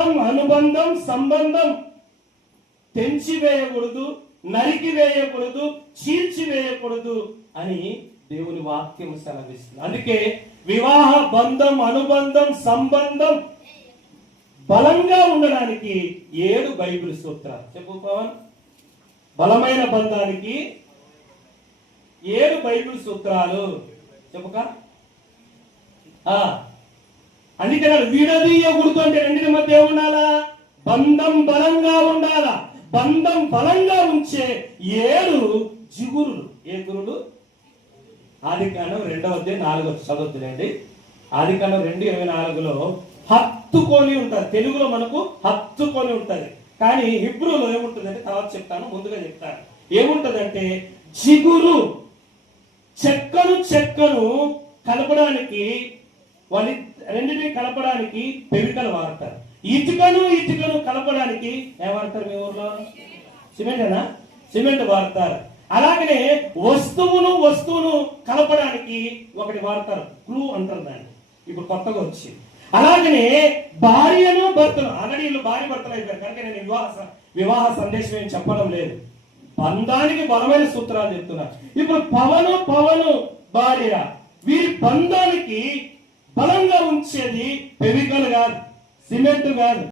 అనుబంధం సంబంధం తెంచివేయకూడదు, నరికివేయకూడదు, చీల్చివేయకూడదు అని దేవుని వాక్యం సెలవిస్తుంది. అందుకే వివాహ బంధం, అనుబంధం, సంబంధం బలంగా ఉండడానికి 7 బైబిల్ సూత్రాలు చెప్పు పవన్. బలమైన బంధానికి 7 బైబిల్ సూత్రాలు చెప్పుక. అందుకే విడదీయకూడదు అంటే రెండింటి మధ్య ఉండాలా, బంధం బలంగా ఉండాలా. బంధం బలంగా ఉంచే 7 జిగురులు. ఏ గురులు? ఆదికాండం 2:4 చదువుతుందండి. ఆదికాండం 2:24లో హత్తుకొని ఉంటారు. తెలుగులో మనకు హత్తుకొని ఉంటది, కానీ హిబ్రూలో ఏముంటుందంటే తర్వాత చెప్తాను, ముందుగా చెప్తాను. ఏముంటదంటే జిగురు. చెక్కను కలపడానికి, వాళ్ళ రెండింటిని కలపడానికి పెవికలు వాడతారు. ఇటుకను కలపడానికి ఏం వాడతారు మీ ఊర్లో? సిమెంటేనా? సిమెంట్ వాడతారు. అలాగనే వస్తువును కలపడానికి ఒకటి వాడతారు, క్లూ అంటారు దాన్ని, ఇప్పుడు కొత్తగా వచ్చి. అలాగనే భార్యను భర్తను, ఆల్రెడీ వీళ్ళు భార్య భర్తలు అయిపోయారు కనుక నేను వివాహ సందేశం ఏం చెప్పడం లేదు, బంధానికి బలమైన సూత్రాలు చెప్తున్నా. ఇప్పుడు పవను భార్య, వీరి బంధానికి బలంగా ఉంచేది పెవికలు కాదు, సిమెంట్ కాదు.